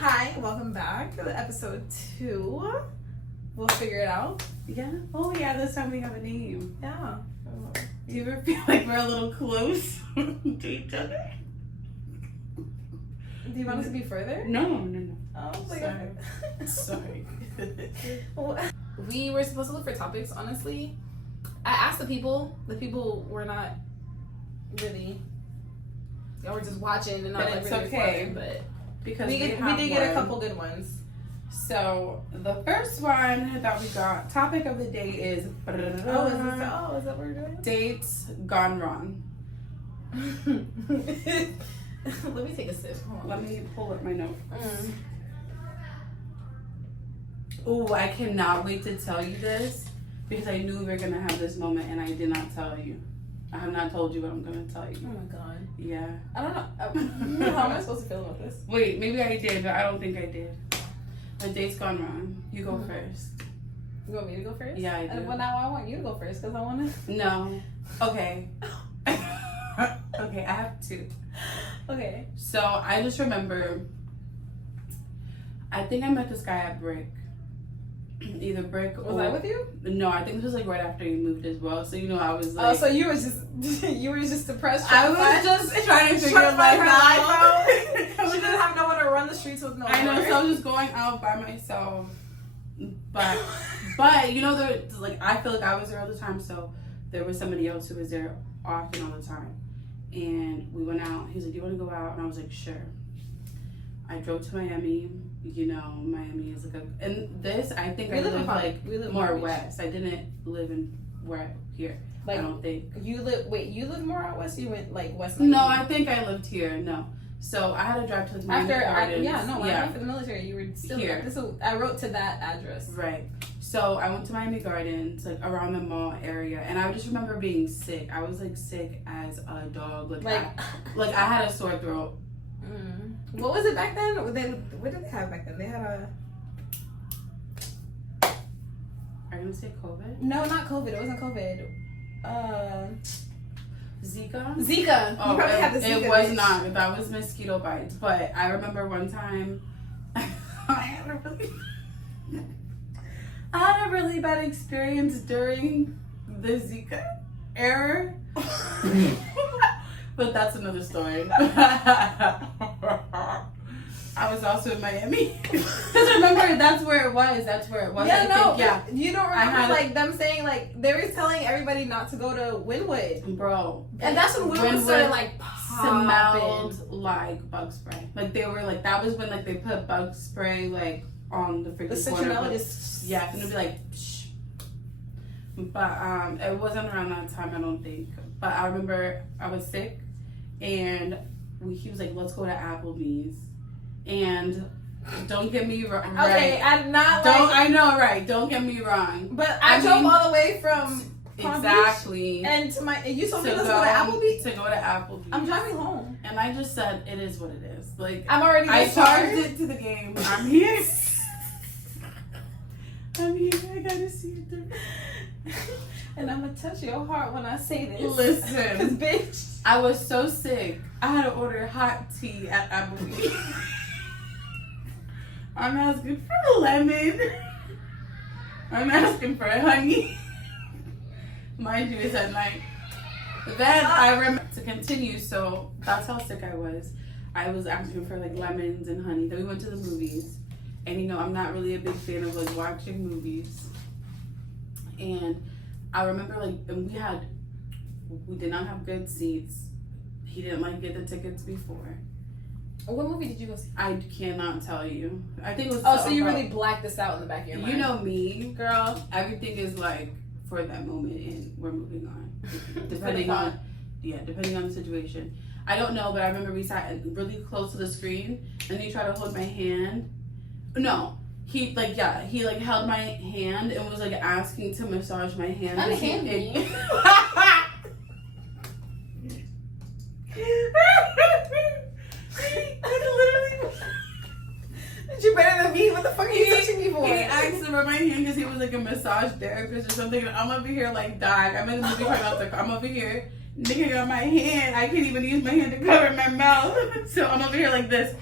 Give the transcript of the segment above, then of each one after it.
Hi, welcome back to episode 2. We'll figure it out. Yeah. Oh yeah, this time we have a name. Yeah. Do you ever feel like we're a little close to each other? Do you want us to be further? No. Oh, my Sorry. God. Sorry. We were supposed to look for topics, honestly. I asked the people were not really. Y'all were just watching and not But like it's really okay, responding, but Because we did get a couple good ones. So the first one that we got, topic of the day is Is that what we're doing? dates gone wrong. Let me take a sip. Hold on. Let me pull up my note. Oh, I cannot wait to tell you this because I knew we were gonna have this moment and I did not tell you. I have not told you what I'm gonna tell you. Oh my God. Yeah. I don't know. How am I supposed to feel about this? Wait, maybe I did, but I don't think I did. The date's gone wrong. You go first. You want me to go first? Yeah, I do. Well, now I want you to go first because I want to. No. Okay. Okay, I have two. Okay. So I just remember, I think I met this guy at Brick. Either Brick or... Was I with you? No, I think this was like right after you moved as well. So, you know, I was like... Oh, so you were just depressed? I was just trying to figure life life out. She didn't have no one to run the streets with no I know, more. so I was just going out by myself. But you know, like I feel like I was there all the time, so there was somebody else who was there often all the time. And we went out. He was like, "Do you want to go out?" And I was like, "Sure." I drove to Miami. You know, Miami is like a, and this I think I live like more west. I didn't live in where here. Like, I don't think you live more out west. You went like west. Miami? No, I think I lived here. No. So I had to drive to the Miami Gardens. When I went for the military, you were still here. I wrote to that address. Right. So I went to Miami Gardens, like around the mall area, and I just remember being sick. I was like sick as a dog. Like I had a sore throat. What was it back then? What did they have back then? They had a. Are you gonna say COVID? No, not COVID. It wasn't COVID. Zika? Zika. Oh, you probably had the Zika. It was not. That was mosquito bites. But I remember one time I had a really bad experience during the Zika era. But that's another story. I was also in Miami. Because remember, that's where it was. Yeah, you don't remember like them saying like they were telling everybody not to go to Wynwood, bro. And that's when Wynwood started like smelled like bug spray. Like they were like that was when like they put bug spray like on the freaking the citronella just yeah, and it'd be like. Psh. But it wasn't around that time, I don't think. But I remember I was sick, and he was like, "Let's go to Applebee's." And don't get me wrong. Okay, I'm not. I know, right? Don't get me wrong. But I drove all the way from Palm exactly Beach and to my. You told me let's go to Applebee's. To go to Applebee's. I'm driving home, and I just said it is what it is. Like I'm already. I charged it to the game. I'm here. I'm here. I gotta see it through. And I'm gonna touch your heart when I say this. Listen, cause bitch, I was so sick. I had to order hot tea at Applebee's. I'm asking for lemon. I'm asking for honey. Mind you, it's at night. Then I remember to continue. So that's how sick I was. I was asking for like lemons and honey. Then we went to the movies, and you know I'm not really a big fan of like watching movies. And I remember like, and we did not have good seats. He didn't like get the tickets before. What movie did you go see? I cannot tell you. I think it was. Oh, so you really blacked this out in the back of your mind. You know me, girl. Everything is like for that moment, and we're moving on. Depending on the situation. I don't know, but I remember we sat really close to the screen, and he tried to hold my hand. No. He held my hand and was like asking to massage my hand. Unhand me. You better than me. What the fuck are you touching me for? He asked for my hand because he was like a massage therapist or something. And I'm over here like, dog. I'm in the movie I'm over here, nigga got my hand. I can't even use my hand to cover my mouth. So I'm over here like this.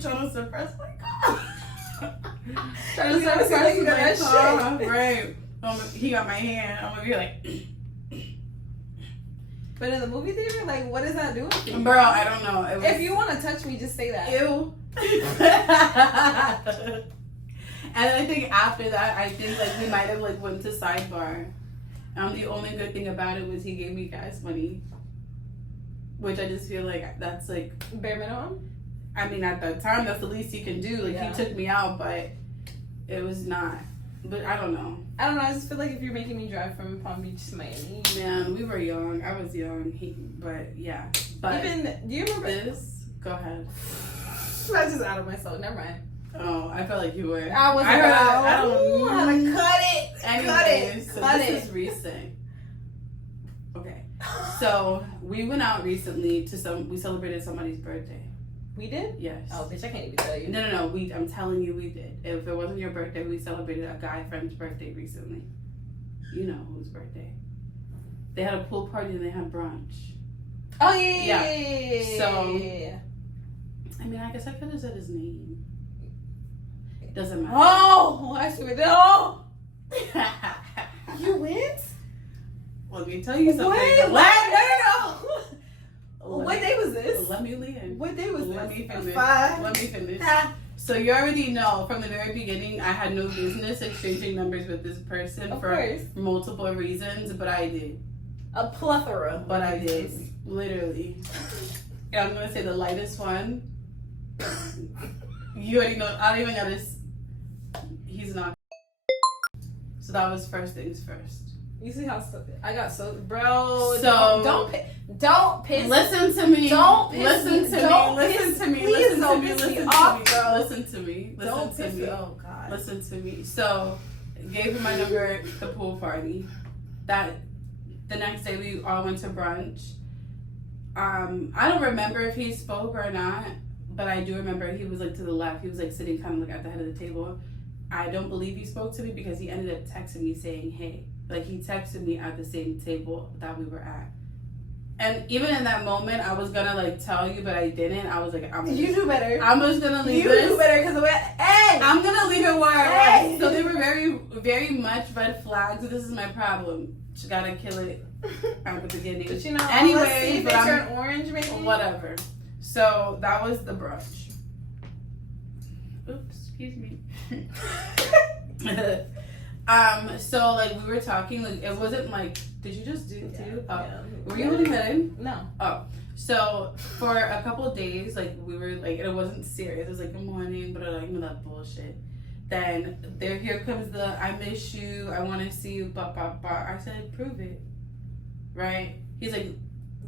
trying to suppress my cough. Trying You to gotta suppress see my that cough. shit. Right. He got my hand. I'm gonna be like, But in the movie theater, like, what is that doing to you? bro, I don't know. It was, If you want to touch me, just say that. ew. And I think after that, I think like we might have like went to sidebar. The only good thing about it was he gave me gas money, which I just feel like that's like Bare minimum? I mean, at that time, that's the least you can do. Like, Yeah. he took me out, but it was not. But I don't know. I don't know. I just feel like if you're making me drive from Palm Beach to Miami. Man, we were young. I was young. But yeah. But Even, do you remember? this? Go ahead. That's just out of my soul. Never mind. Oh, I felt like you were. I was heard about, I don't how to cut it. Anyways, so cut this it. is recent. Okay. So, we went out recently we celebrated somebody's birthday. We did? Yes. Oh, bitch, I can't even tell you. No. I'm telling you, we did. If it wasn't your birthday, we celebrated a guy friend's birthday recently. You know whose birthday. They had a pool party and they had brunch. Oh, yeah. So- I mean, I guess I could have said his name. It doesn't matter. Oh, I swear. Oh, you went? Let me tell you something. Wait, what? No. Let What me- day was this? Let me leave. What day was Let this? me finish. 5. Let me finish. Ah, So you already know from the very beginning, I had no business exchanging numbers with this person Of for course. multiple reasons, but I did. A plethora. But I did. Literally. And I'm gonna say the lightest one. You already know. I don't even gotta. He's not. So that was first things first. You see how I got so, bro. So- don't piss. Listen to me. Don't piss listen me. to me. Don't Listen piss- to me. please Listen to don't me. piss Listen me to off, me. bro. Listen to me. Don't Listen piss to me. me. Oh God. Listen to me. So, gave him my number at the pool party. That the next day we all went to brunch. I don't remember if he spoke or not, but I do remember he was like to the left. He was like sitting kind of like at the head of the table. I don't believe he spoke to me because he ended up texting me saying, "Hey," like he texted me at the same table that we were at. And even in that moment, I was gonna like tell you, but I didn't. I was like, You do better. I'm just gonna leave You this. do better because hey. I'm gonna leave it where I Hey. was. So they were very, very much red flags. This is my problem. She gotta kill it at the beginning. But you know, Anyway, let's see if but they I'm- turn orange, maybe. Whatever. So that was the brunch. Oops, excuse me. So like we were talking, like it wasn't like, did you just do too? Oh. Yeah. Were you holding that in? No. Oh, so for a couple of days, like we were like, it wasn't serious. It was like good morning, but like no that bullshit. Then here comes the I miss you, I want to see you, I said prove it, right? He's like,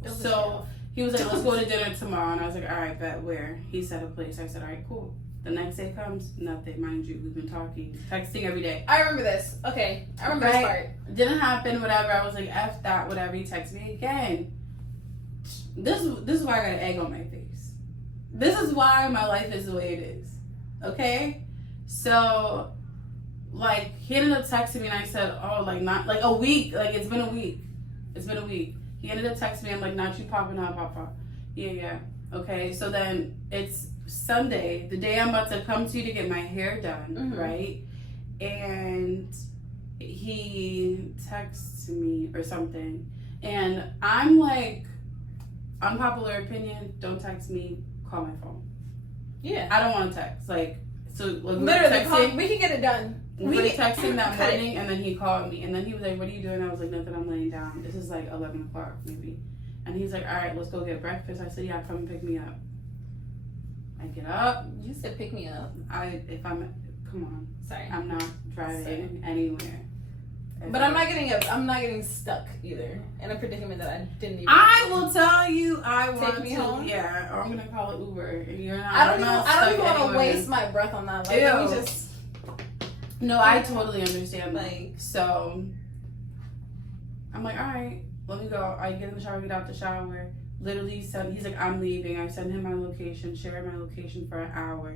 so he was like, let's go to dinner tomorrow, and I was like, all right, bet where? He said a place. I said, all right, cool. The next day comes, nothing. Mind you, we've been talking, texting every day. I remember this. Okay, I remember this Right. part. Didn't happen, whatever. I was like, F that, whatever. He texted me again. This is why I got an egg on my face. This is why my life is the way it is. Okay? So, like, he ended up texting me and I said, oh, like, not, like, a week. Like, it's been a week. It's been a week. He ended up texting me. I'm like, not you popping out, papa. Yeah. Okay, so then it's Sunday, the day I'm about to come to you to get my hair done, right? And he texts me or something. And I'm like, unpopular opinion, don't text me, call my phone. Yeah. I don't want to text. Like, so like, we were Literally, texting, we can get it done. we were texting that cut it. morning, and then he called me. And then he was like, what are you doing? I was like, nothing, I'm laying down. This is like 11 o'clock maybe. And he's like, all right, let's go get breakfast. I said, yeah, come and pick me up. I get up. You said pick me up. Come on. Sorry. I'm not driving anywhere. But I'm not getting stuck either in a predicament that I didn't even. I will tell you, I Take want me to. home? Yeah, or I'm gonna call it Uber. And you're not. I don't I'm even not want to stuck waste my breath on that. Like, Ew. let me just. No, I totally understand. Like, So, I'm like, all right, let me go. I get in the shower, get out the shower. Literally, he's like, I'm leaving. I send him my location, share my location for an hour.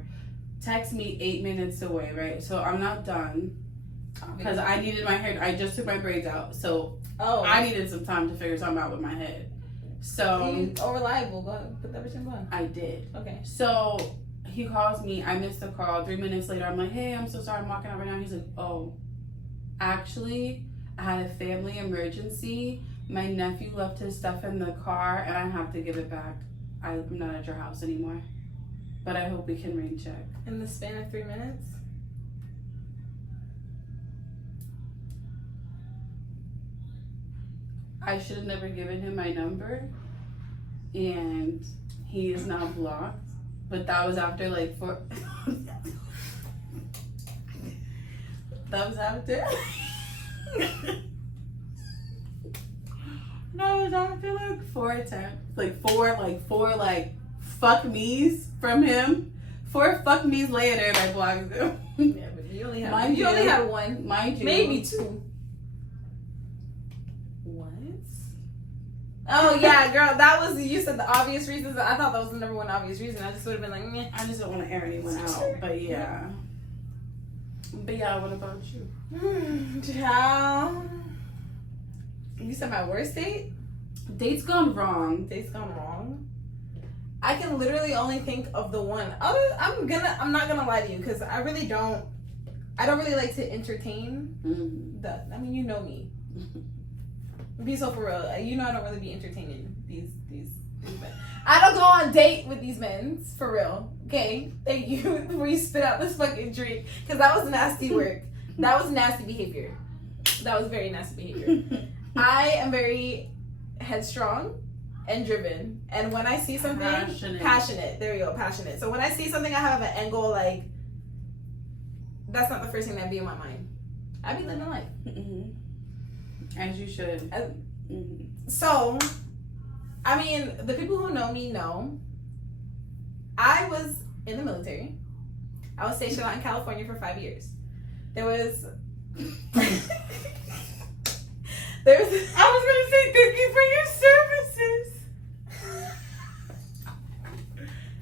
Text me 8 minutes away, right? So I'm not done because I needed my hair. I just took my braids out, so I needed some time to figure something out with my head. So you reliable. Go ahead, put that bitch in bun. I did. Okay. So he calls me. I missed the call. 3 minutes later, I'm like, hey, I'm so sorry. I'm walking out right now. He's like, oh, actually, I had a family emergency. My nephew left his stuff in the car, and I have to give it back. I'm not at your house anymore. But I hope we can rain check. In the span of 3 minutes? I should have never given him my number, and he is now blocked. But that was after like 4. That was after. No, it was after like 4 attempts, like four fuck me's from him. 4 fuck me's later, and I blocked him. Yeah, but you only had one. Mind you, maybe 2. What? Oh yeah, girl, that was, you said the obvious reasons. I thought that was the number one obvious reason. I just would have been like, meh. I just don't want to air anyone out, but yeah. But yeah, what about you? Child. You said my worst date? Date's gone wrong. Date's gone wrong. I can literally only think of the one. I'm not gonna lie to you, because I don't really like to entertain I mean, you know me. Be so for real. You know I don't really be entertaining these men. I don't go on date with these men, for real. Okay? Thank you. Before you spit out this fucking drink. Because that was nasty work. That was nasty behavior. That was very nasty behavior. I am very headstrong and driven. And when I see something... Passionate. There you go. Passionate. So when I see something, I have an angle, like... That's not the first thing that'd be in my mind. I'd be living life. As you should. So... I mean, the people who know me know I was in the military. I was stationed out in California for 5 years. I was gonna say thank you for your services.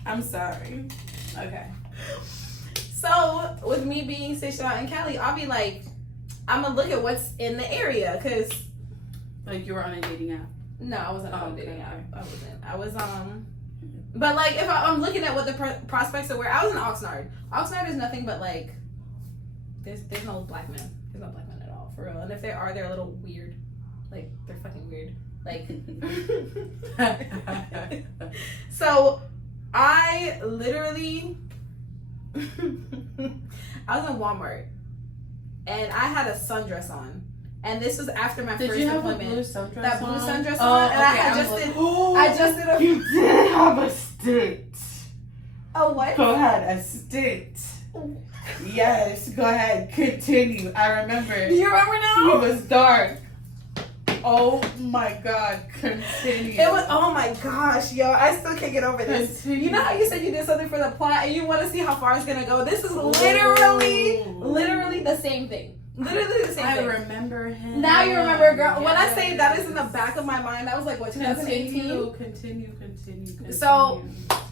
I'm sorry. Okay. So with me being stationed out in Cali, I'll be like, I'm gonna look at what's in the area, cause like you were on a dating app. No, I wasn't on a dating app. I was but like if I'm looking at what the prospects are, where I was in Oxnard. Oxnard is nothing but like there's no black men. There's no black men at all, for real. And if there are, they're a little weird. Like they're fucking weird. Like so I literally I was in Walmart and I had a sundress on. And this was after my first deployment. Blue sundress that blue sundress on? on, and okay. I just did a. You did have a stint. Oh what? Go ahead, a stint. Yes, go ahead, continue. I remember. Do you remember now? It was dark. Oh my god, continue. It was. Oh my gosh, yo, I still can't get over this. Continue. You know how you said you did something for the plot, and you want to see how far it's gonna go. This is literally the same thing. Literally the same thing. I remember him. Now you remember, girl. Yes. When I say that is in the back of my mind, that was like, what, 2018? Continue. So,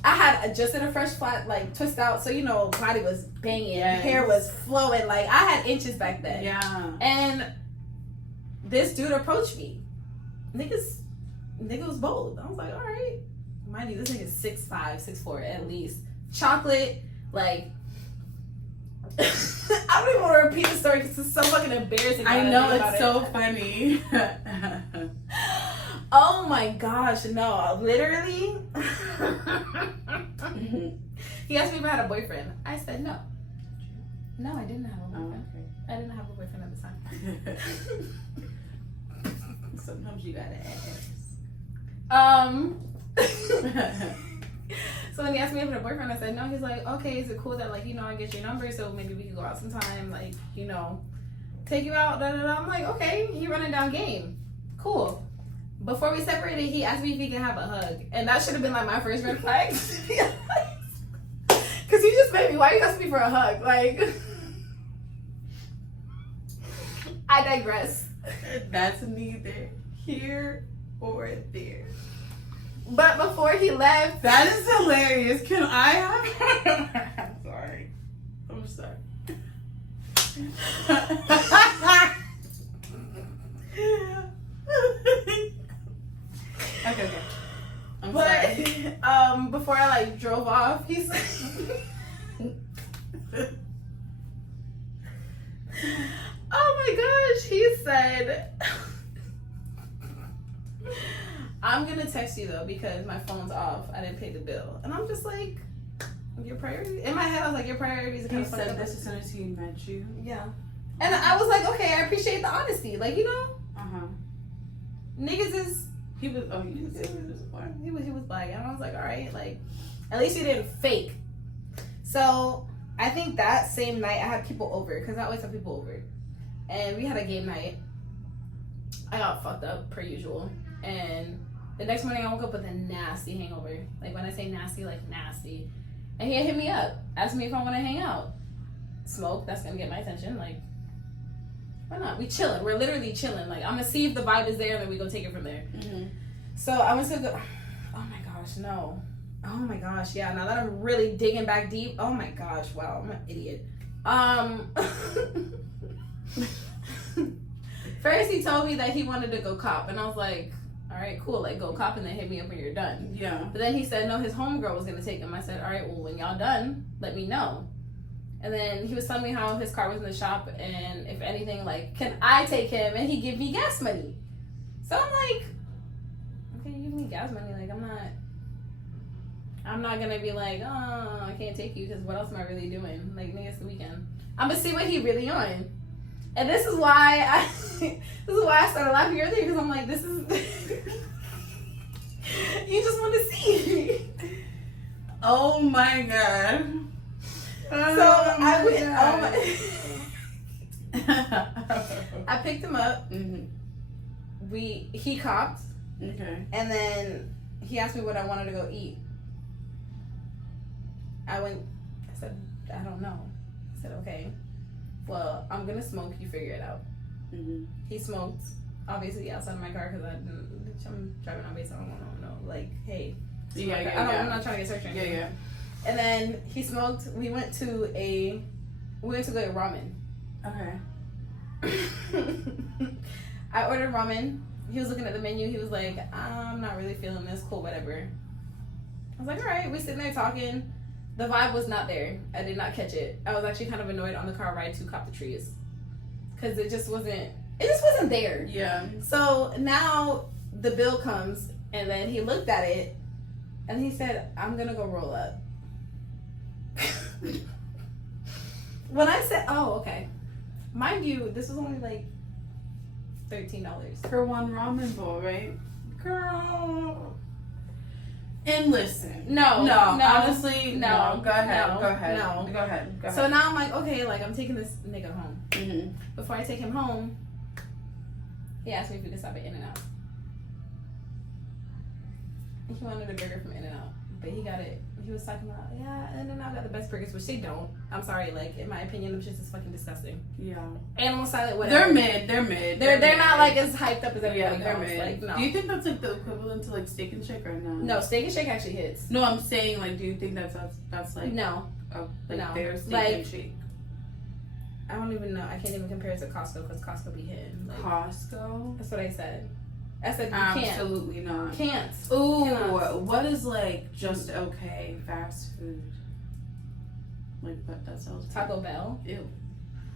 I had adjusted a fresh flat, like, twist out. So, you know, body was banging. Yes. Hair was flowing. Like, I had inches back then. Yeah. And this dude approached me. Nigga was bold. I was like, all right. Mind you, this nigga's 6'5", 6'4", at least. Chocolate, like... I don't even want to repeat the story because it's so fucking embarrassing. I know, it's so funny. Oh my gosh, no, literally. He asked me if I had a boyfriend. I said no. No, I didn't have a boyfriend. Oh, okay. I didn't have a boyfriend at the time. Sometimes you gotta ask. So when he asked me if I had a boyfriend, I said no. He's like, okay, is it cool that, like, you know, I get your number so maybe we can go out sometime, like, you know, take you out, da da da. I'm like, okay, he running down game. Cool. Before we separated, he asked me if he could have a hug. And that should have been like my first red flag. Because he just made me, why you asking me for a hug? Like, I digress. That's neither here or there. But before he left... That is hilarious. Can I have... I'm sorry. Okay. I'm But before I like drove off, he said, "Oh my gosh," he said, "I'm gonna text you though because my phone's off. I didn't pay the bill." And I'm just like, "Your priorities?" In my head, I was like, "Your priorities." He said this as soon as he met you. Yeah, and I was like, "Okay, I appreciate the honesty. Like, you know, niggas is." He was black. He was black, and I was like, all right, like, at least he didn't fake. So I think that same night I had people over because I always have people over, and we had a game night. I got fucked up per usual, and the next morning I woke up with a nasty hangover. Like when I say nasty, like nasty. And he had hit me up, asked me if I want to hang out, smoke. That's gonna get my attention. Like, why not? We chilling. We're literally chilling. Like, I'm gonna see if the vibe is there, and then we go take it from there. Mm-hmm. So I went to go. Oh my gosh, no. Oh my gosh, yeah. Now that I'm really digging back deep. Oh my gosh, wow, I'm an idiot. First he told me that he wanted to go cop, and I was like, all right, cool. Like, go cop, and then hit me up when you're done. Yeah. But then he said no, his homegirl was gonna take him. I said, all right, well, when y'all done, let me know. And then he was telling me how his car was in the shop, and if anything, like, can I take him? And he give me gas money. So I'm like, okay, you give me gas money. Like, I'm not gonna be like, oh, I can't take you because what else am I really doing? Like, nigga, it's the weekend. I'm gonna see what he really on. And this is why I started laughing earlier because I'm like, this is you just want to see. Oh my god. So I went. I picked him up. Mm-hmm. He copped. Okay. And then he asked me what I wanted to go eat. I said, I don't know. I said, okay. Well, I'm gonna smoke. You figure it out. Mm-hmm. He smoked, obviously outside of my car because I'm driving on base. I don't want to know. Like, hey. I'm not trying to get searched or anything. Yeah. And then he smoked. We went to go get ramen. Okay. I ordered ramen. He was looking at the menu. He was like, I'm not really feeling this. Cool, whatever. I was like, all right. We sitting there talking. The vibe was not there. I did not catch it. I was actually kind of annoyed on the car ride to Cop the Trees. Because it just wasn't there. Yeah. So now the bill comes, and then he looked at it, and he said, I'm going to go roll up. When I said, oh, okay. Mind you, this was only like $13. For one ramen bowl, right? Girl. And listen. No. Honestly, no. Go ahead. No, go ahead. no. Go ahead. So now I'm like, okay, like I'm taking this nigga home. Mm-hmm. Before I take him home, he asked me if we could stop at In-N-Out. He wanted a burger from In-N-Out, but he got it. He was talking about, yeah, In-N-Out got the best burgers, which they don't. I'm sorry, like in my opinion, them shits is fucking disgusting. Yeah. Animal Silent, whatever. They're mid. They're not like as hyped up as everybody else. they're mid. Like, no. Do you think that's like the equivalent to like Steak and Shake or no? No, Steak and Shake actually hits. No, I'm saying like, do you think that's like no, their Steak and Shake? I don't even know. I can't even compare it to Costco because Costco be hitting. Like, Costco? That's what I said. I said you Absolutely not. Can't. Ooh, Cannot. what is like just okay fast food? Like, but that sells Taco Bell. Ew.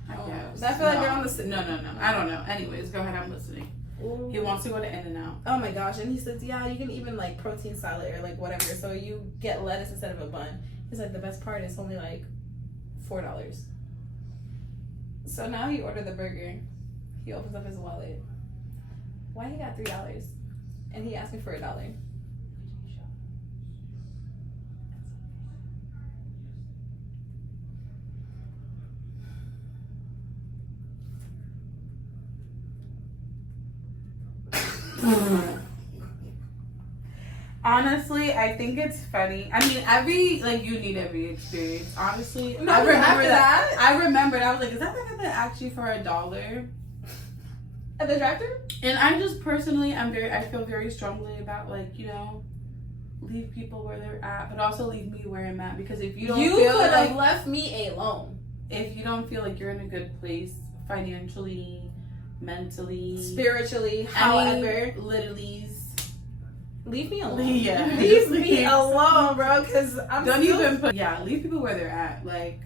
I guess. I feel like you're on the. No. I don't know. Anyways, go ahead. I'm listening. Ooh. He wants to go to In-N-Out. Oh my gosh! And he says, yeah, you can even like protein salad or like whatever. So you get lettuce instead of a bun. He's like, the best part is only like $4. So now he ordered the burger. He opens up his wallet. Why he got $3? And he asked me for $1. Honestly, I think it's funny. I mean, you need every experience. Honestly, No, I remember that. I remembered. I was like, is that the guy that asked you for $1 at the drive-thru? And I just personally, I feel very strongly about leave people where they're at, but also leave me where I'm at. Because if you don't, you could have left me alone. If you don't feel like you're in a good place financially, mentally, spiritually, however, literally. Leave me alone. Yeah. Leave me alone, bro. Because leave people where they're at. Like,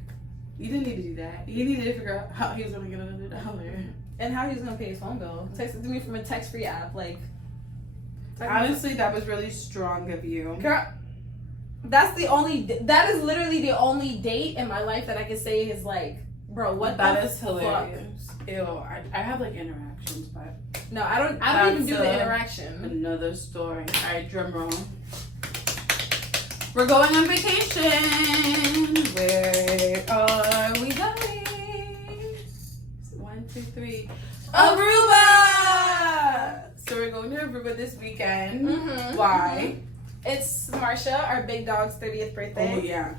you didn't need to do that. You needed to figure out how he was gonna get $100. And how he was gonna pay his phone bill. Text it to me from a text-free app. Like, honestly, that was really strong of you. Girl, that is literally the only date in my life that I can say is like, bro, what that the is hilarious. Fuck? Ew, I have like interactions, but no, I don't even do the interaction. Another story. Alright, drum roll. We're going on vacation. Where are we going? 1, 2, 3. Aruba! So we're going to Aruba this weekend. Mm-hmm. Why? It's Marsha, our big dog's 30th birthday. Oh, yeah.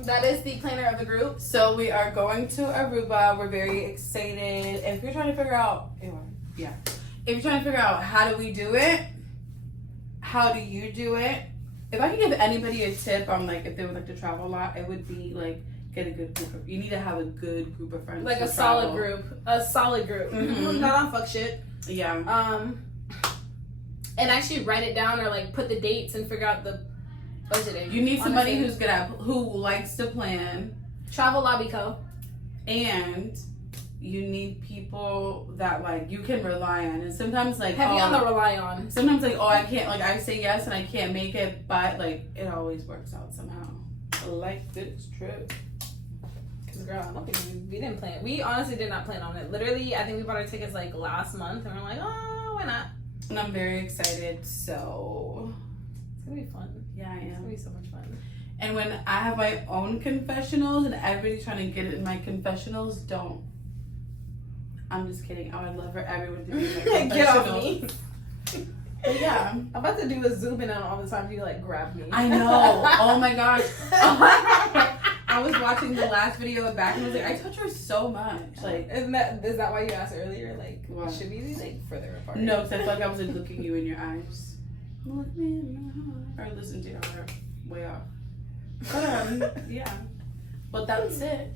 That is the planner of the group. So we are going to Aruba. We're very excited. If you're trying to figure out, how do we do it, how do you do it? If I could give anybody a tip on like if they would like to travel a lot, it would be like get a good group of, you need to have a good group of friends. Like a solid group. Mm-hmm. Not on fuck shit. Yeah. And actually write it down or like put the dates and figure out the budgeting. You need somebody who's good at, who likes to plan. Travel Lobby Co. And you need people that like you can rely on. And sometimes like heavy on the rely on. Sometimes like I can't, like I say yes and I can't make it, but like it always works out somehow. Like this trip. Cause girl, I don't think we didn't plan. We honestly did not plan on it. Literally, I think we bought our tickets like last month, and we're like, oh, why not? And I'm very excited. So it's gonna be fun. Yeah, I am. It's gonna be so much fun. And when I have my own confessionals and everybody's trying to get in my confessionals, don't. I'm just kidding. I would love for everyone to be in my confessionals. Get off me. But yeah. I'm about to do a zoom in on all the times you like grab me. I know. Oh my gosh. I was watching the last video back and I was like, I touch her so much. Like, is that why you asked earlier? Like, what? Should we be like further apart? No, because I felt like I was like looking you in your eyes. Look me in my heart. Or listen to your heart. Way off. But yeah. But that's it.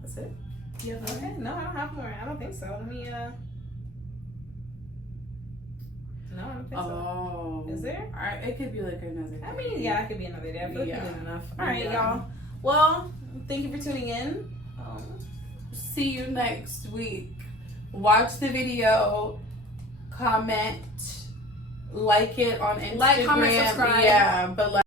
That's it? You have okay. No, I don't have more. I don't think so. Let me No, I don't think so. Is there? Alright, it could be like another day. I mean, yeah, it could be another day. I feel like we did enough. Alright, Yeah. y'all. Well, thank you for tuning in. See you next week. Watch the video. Comment. Like it on Instagram. Like, comment, subscribe. Yeah, but like